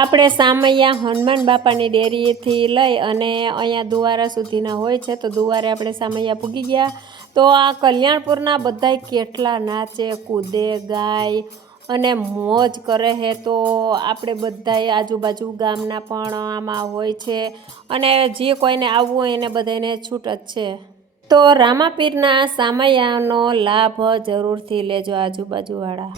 આપણે સામૈયા હનુમાન બાપાની ડેરીએથી લઈ અને અહીંયા દુવારા સુધીના હોય છે, તો દુવારે આપણે સામૈયા પૂગી ગયા. તો આ કલ્યાણપુરના બધાય કેટલા નાચે કૂદે ગાય અને મોજ કરે છે. તો આપણે બધાય આજુબાજુ ગામના પણ આમાં હોય છે અને જે કોઈને આવવું હોય એને બધાને છૂટ જ છે. તો રામાપીરના સામૈયાનો લાભ જરૂરથી લેજો આજુબાજુવાળા.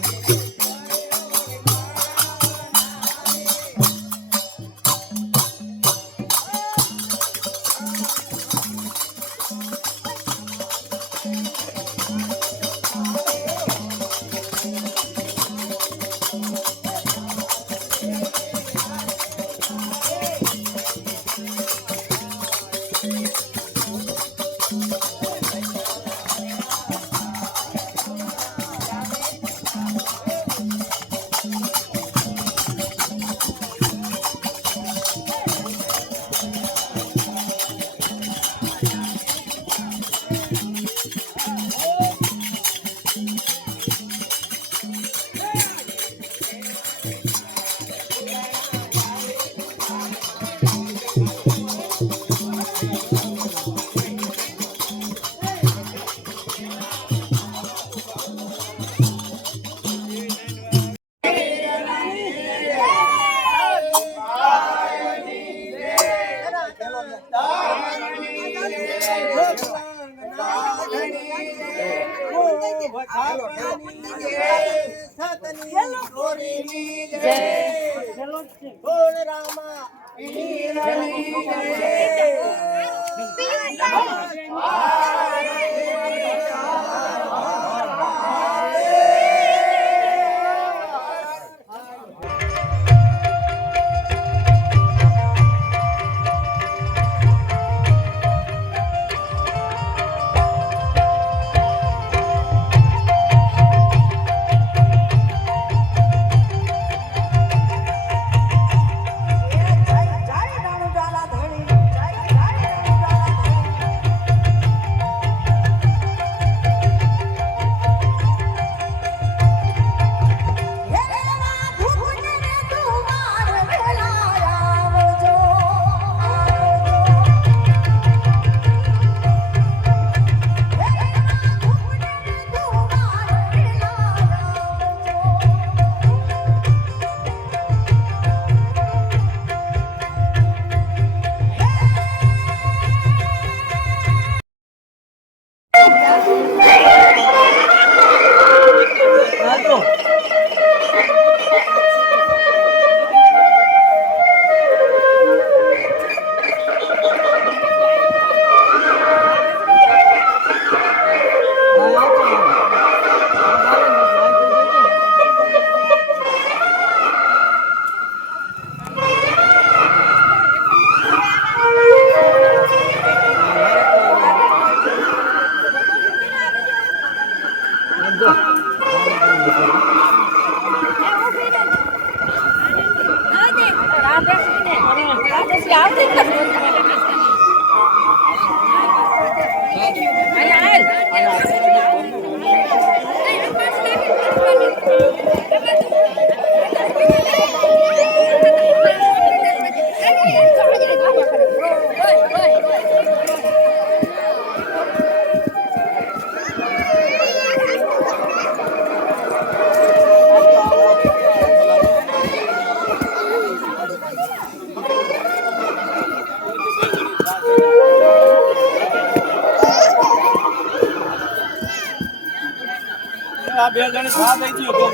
બે જણ સાથ થઈ ગયો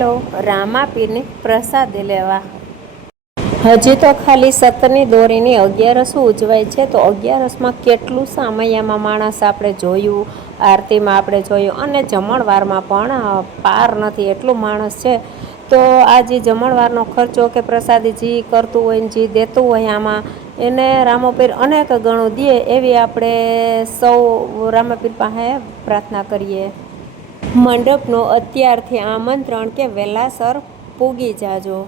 હાલો રામાપીરની પ્રસાદી લેવા. હજી તો ખાલી સતની દોરીની 11 ઉજવાય છે. તો 11માં કેટલું સામૈયામાં માણસ આપણે જોયું, આરતીમાં આપણે જોયું અને જમણવારમાં પણ પાર નથી, એટલું માણસ છે. તો આ જે જમણવારનો ખર્ચો કે પ્રસાદી જે કરતું હોય ને જે દેતું હોય આમાં, એને રામપીર અનેક ગણું દે એવી આપણે સૌ રામપીર પાસે પ્રાર્થના કરીએ. મંડપનું અત્યારથી આમંત્રણ કે વહેલાસર પૂગી જાજો.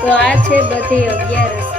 તો આ છે બધી 11.